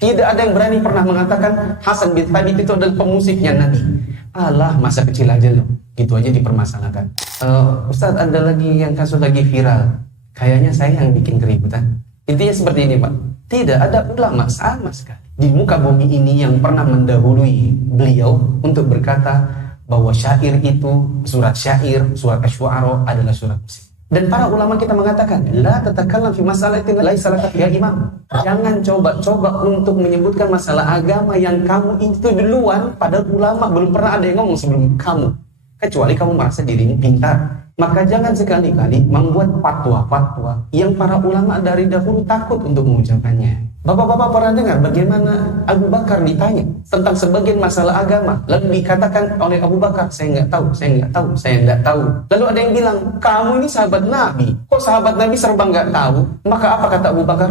Tidak ada yang berani pernah mengatakan Hasan bin Thabit itu adalah pemusiknya Nabi. Alah, masa kecil aja loh. Gitu aja dipermasalahkan. Ustadz, ada lagi yang kasus lagi viral. Kayaknya saya yang bikin keributan. Intinya seperti ini, Pak. Tidak ada ulama sama sekali di muka bumi ini yang pernah mendahului beliau untuk berkata bahwa syair itu, surat syair, surat Asy-Syu'ara adalah surat musik. Dan para ulama kita mengatakan, la tatakallam fi masalatin laisa laka fiha imam. Jangan coba-coba untuk menyebutkan masalah agama yang kamu itu duluan, padahal ulama belum pernah ada yang ngomong sebelum kamu. Kecuali kamu merasa dirimu pintar. Maka jangan sekali-kali membuat fatwa-fatwa yang para ulama dari dahulu takut untuk mengucapkannya. Bapak-bapak pernah dengar bagaimana Abu Bakar ditanya tentang sebagian masalah agama, lalu dikatakan oleh Abu Bakar, saya nggak tahu. Lalu ada yang bilang, kamu ini sahabat Nabi, kok sahabat Nabi serba nggak tahu? Maka apa kata Abu Bakar?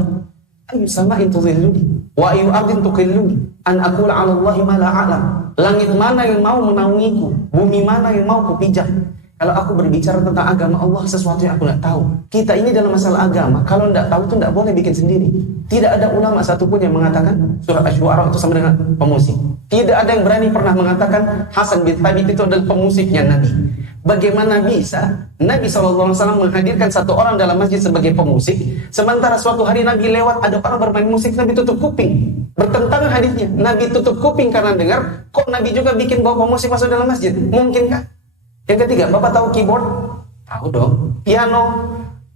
Ayu sama'in tudhilluni wa ayu ardin tuqilluni an aqula 'ala Allahi ma la a'lam. Langit mana yang mau menaungiku, bumi mana yang mau kupijak, kalau aku berbicara tentang agama Allah, sesuatu yang aku tidak tahu. Kita ini dalam masalah agama, kalau tidak tahu itu tidak boleh bikin sendiri. Tidak ada ulama satupun yang mengatakan surat Asy-Syu'ara itu sama dengan pemusik. Tidak ada yang berani pernah mengatakan Hasan bin Thabit itu adalah pemusiknya Nabi. Bagaimana bisa Nabi SAW menghadirkan satu orang dalam masjid sebagai pemusik, sementara suatu hari Nabi lewat, ada orang bermain musik, Nabi tutup kuping. Bertentangan hadisnya, Nabi tutup kuping karena dengar, kok Nabi juga bikin bawa pemusik masuk dalam masjid? Mungkinkah? Yang ketiga, Bapak tahu keyboard? Tahu dong. Piano,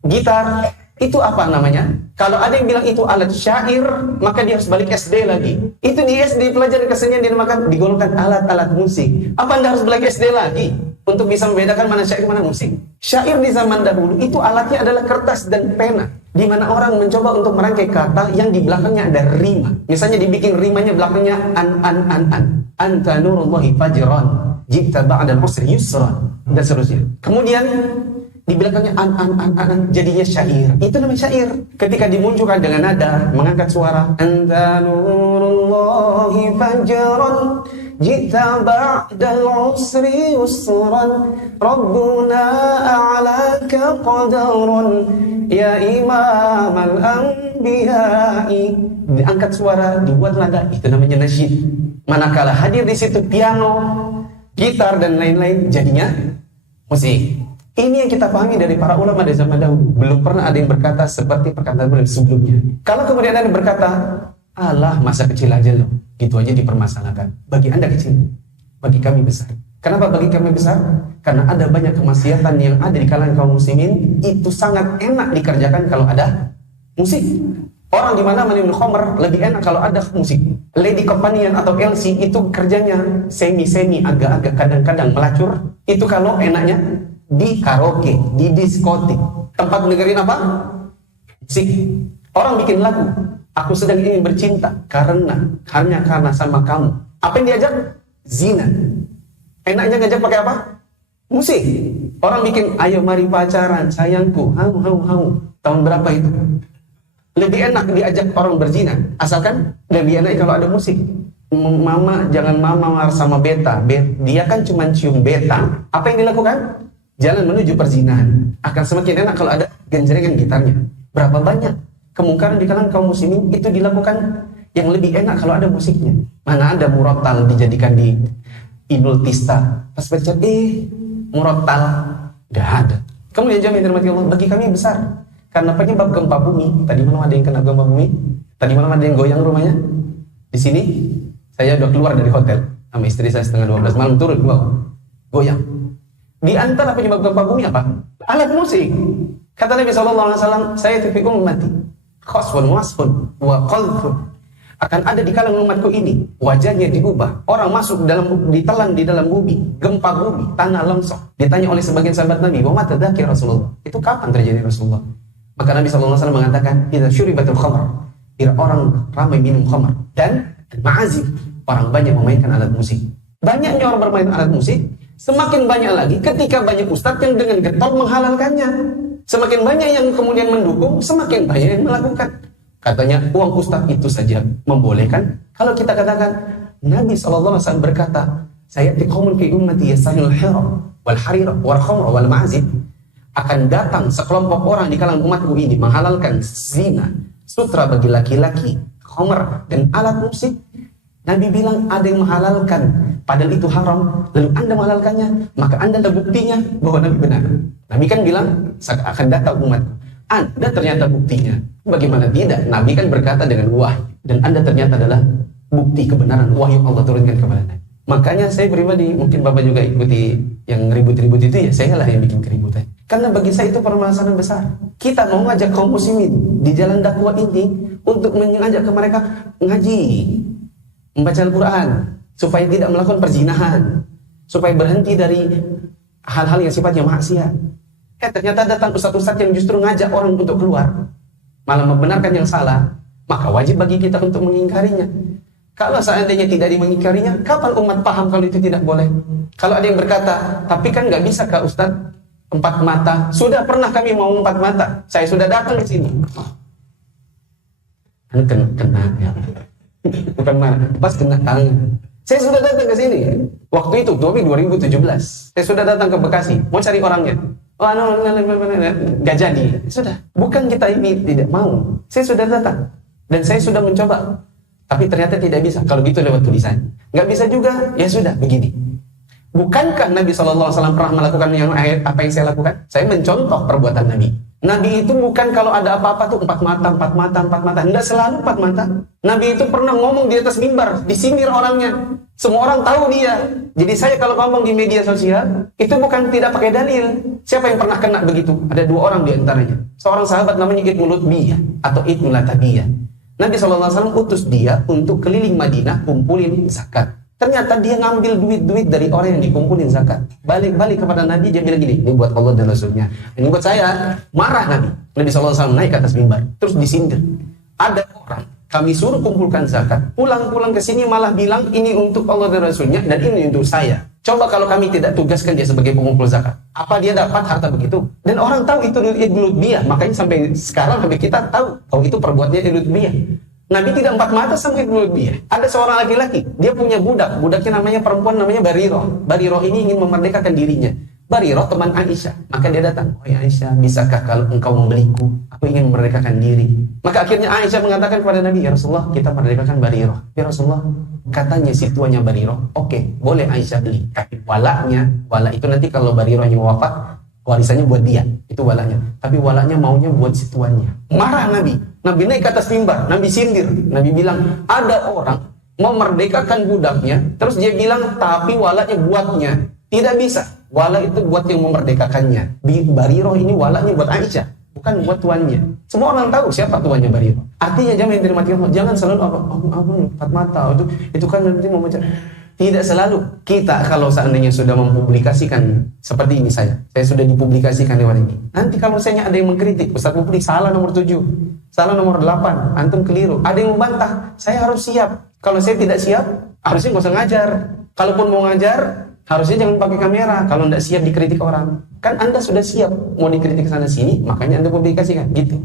gitar, itu apa namanya? Kalau ada yang bilang itu alat syair, maka dia harus balik SD lagi. Itu di SD pelajaran kesenian dinamakan, digolongkan alat-alat musik. Apa Anda harus balik SD lagi untuk bisa membedakan mana syair mana musik? Syair di zaman dahulu itu alatnya adalah kertas dan pena, di mana orang mencoba untuk merangkai kata yang di belakangnya ada rima. Misalnya dibikin rimanya belakangnya an. Anta nurullahi fajran jibta ba'dal usri yusran, dan seterusnya. Kemudian di belakangnya an jadinya syair. Itu namanya syair. Ketika dimunculkan dengan nada, mengangkat suara, anta nurullahi fajran jibta ba'dal usri yusran rabbuna a'laka qadaran ya imam al-anbiya'i. Diangkat suara, dibuat nada, itu namanya nasyid. Manakala hadir di situ piano, gitar dan lain-lain, jadinya musik. Ini yang kita pahami dari para ulama di zaman dahulu. Belum pernah ada yang berkata seperti perkataan beliau sebelumnya. Kalau kemudian ada yang berkata, alah, masa kecil aja loh, gitu aja dipermasalahkan. Bagi Anda kecil, bagi kami besar. Kenapa bagi kami besar? Karena ada banyak kemaksiatan yang ada di kalangan kaum muslimin, itu sangat enak dikerjakan kalau ada musik. Orang di mana minum khamr lebih enak kalau ada musik. Lady Companion atau LC itu kerjanya semi agak-agak kadang-kadang melacur. Itu kalau enaknya di karaoke, di diskotik. Tempat dengerin apa? Musik. Orang bikin lagu, aku sedang ingin bercinta hanya karena sama kamu. Apa yang diajak? Zina. Enaknya ngajak pakai apa? Musik. Orang bikin, ayo mari pacaran sayangku, hau. Tahun berapa itu? Lebih enak diajak orang berzina, asalkan lebih enak kalau ada musik. Mama, jangan mama sama beta. Dia kan cuma cium beta. Apa yang dilakukan? Jalan menuju perzinahan. Akan semakin enak kalau ada genjrengan gitarnya. Berapa banyak kemungkaran di kalangan kaum muslimin itu dilakukan yang lebih enak kalau ada musiknya. Mana ada murattal dijadikan di Ibnul Tista. Pas baca, murattal, gak ada. Kemudian jamaah yang dirahmati Allah, bagi kami besar. Karena penyebab gempa bumi, tadi malam ada yang kena gempa bumi, tadi malam ada yang goyang rumahnya. Di sini, saya udah keluar dari hotel sama istri saya setengah 12 malam turun ke bawah, goyang. Di antara penyebab gempa bumi apa? Alat musik. Kata Nabi SAW, saya tipikum mati, khosfun wasfun wa qalfun. Akan ada di kalangan umatku ini, wajahnya diubah, orang masuk ditelan di dalam bumi, gempa bumi, tanah longsor. Ditanya oleh sebagian sahabat Nabi, wa mata dzakir Rasulullah, itu kapan terjadi Rasulullah? Maka Nabi SAW mengatakan, idza syuribatul khamr, bila orang ramai minum khamr, dan ma'azif, orang banyak memainkan alat musik. Banyaknya orang bermain alat musik, semakin banyak lagi ketika banyak ustadz yang dengan getol menghalalkannya. Semakin banyak yang kemudian mendukung, semakin banyak yang melakukan. Katanya uang ustadz itu saja membolehkan. Kalau kita katakan, Nabi SAW berkata, sayati qaumun fi ummati yastanul hira wal harira wal khamra wal ma'azif. Akan datang sekelompok orang di kalangan umatku ini menghalalkan zina, sutra bagi laki-laki, khamr dan alat musik. Nabi bilang ada yang menghalalkan, padahal itu haram, lalu Anda menghalalkannya, maka Anda ada buktinya bahwa Nabi benar. Nabi kan bilang akan datang umat, Anda ternyata buktinya. Bagaimana tidak? Nabi kan berkata dengan wahyu, dan Anda ternyata adalah bukti kebenaran wahyu Allah turunkan kepada Anda. Makanya saya pribadi, mungkin Bapak juga ikuti yang ribut-ribut itu ya, saya lah yang bikin keributan. Karena bagi saya itu permasalahan besar. Kita mau ngajak kaum muslimin di jalan dakwah ini untuk mengajak ke mereka ngaji, membaca Al-Quran, supaya tidak melakukan perzinahan, supaya berhenti dari hal-hal yang sifatnya maksiat. Ternyata datang ustaz-ustaz yang justru ngajak orang untuk keluar, malah membenarkan yang salah, maka wajib bagi kita untuk mengingkarinya. Kalau seandainya tidak mengingkarinya, kapan umat paham kalau itu tidak boleh? Kalau ada yang berkata, tapi kan nggak bisa Kak Ustaz, 4 mata. Sudah pernah kami mau 4 mata, saya sudah datang ke sini. Kena ya. Bukan marah, pas kena tangan. Saya sudah datang ke sini. Waktu itu 2017. Saya sudah datang ke Bekasi, mau cari orangnya. Oh, nggak jadi. Sudah. Bukan kita ini tidak mau. Saya sudah datang dan saya sudah mencoba. Tapi ternyata tidak bisa. Kalau gitu lewat tulisan. Nggak bisa juga. Ya sudah, begini. Bukankah Nabi SAW pernah melakukan apa yang saya lakukan? Saya mencontoh perbuatan Nabi. Nabi itu bukan kalau ada apa-apa tuh 4 mata, 4 mata, 4 mata. Tidak selalu 4 mata. Nabi itu pernah ngomong di atas mimbar, disindir orangnya. Semua orang tahu dia. Jadi saya kalau ngomong di media sosial, itu bukan tidak pakai dalil. Siapa yang pernah kena begitu? Ada 2 orang di antaranya. Seorang sahabat namanya Ibnu Lutbiyah atau Ibnu Latabiyah. Nabi SAW utus dia untuk keliling Madinah kumpulin zakat. Ternyata dia ngambil duit-duit dari orang yang dikumpulin zakat. Balik-balik kepada Nabi, dia bilang gini, ini buat Allah dan Rasulnya. Ini buat saya. Marah Nabi. Nabi SAW naik ke atas mimbar. Terus disindir. Ada orang, kami suruh kumpulkan zakat. Pulang-pulang ke sini malah bilang, ini untuk Allah dan Rasulnya, dan ini untuk saya. Coba kalau kami tidak tugaskan dia sebagai pengumpul zakat. Apa dia dapat harta begitu? Dan orang tahu itu Ibnu Lutbiyah. Makanya sampai sekarang sampai kita tahu bahwa itu perbuatannya Ibnu Lutbiyah. Nabi tidak 4 mata sama Ibnu Lutbiyah. Ada seorang laki-laki, dia punya budak. Budaknya namanya perempuan, namanya Bariroh. Bariroh ini ingin memerdekakan dirinya. Bariroh teman Aisyah. Maka dia datang, oh ya Aisyah, bisakah kalau engkau membeliku? Aku ingin memerdekakan diri. Maka akhirnya Aisyah mengatakan kepada Nabi, ya Rasulullah, kita merdekakan Bariroh. Ya Rasulullah, katanya si tuanya Bariroh, oke, boleh Aisyah beli. Tapi walaknya, walak itu nanti kalau Barirohnya wafat, warisannya buat dia. Itu walaknya. Tapi walaknya maunya buat si tuannya. Marah Nabi. Nabi naik ke atas mimbar, Nabi sindir. Nabi bilang, ada orang memerdekakan budaknya, terus dia bilang, tapi walaknya buatnya. Tidak bisa. Walak itu buat yang memerdekakannya. Bariroh ini walaknya buat Aisyah, bukan buat tuannya. Semua orang tahu siapa tuannya Bariroh. Artinya jangan yang dirahmati Allah, jangan selalu ampun 4 mata itu kan nanti mau macam. Tidak selalu. Kita kalau seandainya sudah mempublikasikan seperti ini saya sudah dipublikasikan lewat ini. Nanti kalau saya ada yang mengkritik, Ustaz Mufli salah nomor 7, salah nomor 8, antum keliru. Ada yang membantah, saya harus siap. Kalau saya tidak siap, harusnya nggak usah ngajar. Kalaupun mau ngajar, harusnya jangan pakai kamera. Kalau tidak siap dikritik orang, kan Anda sudah siap mau dikritik sana sini, makanya Anda publikasikan gitu.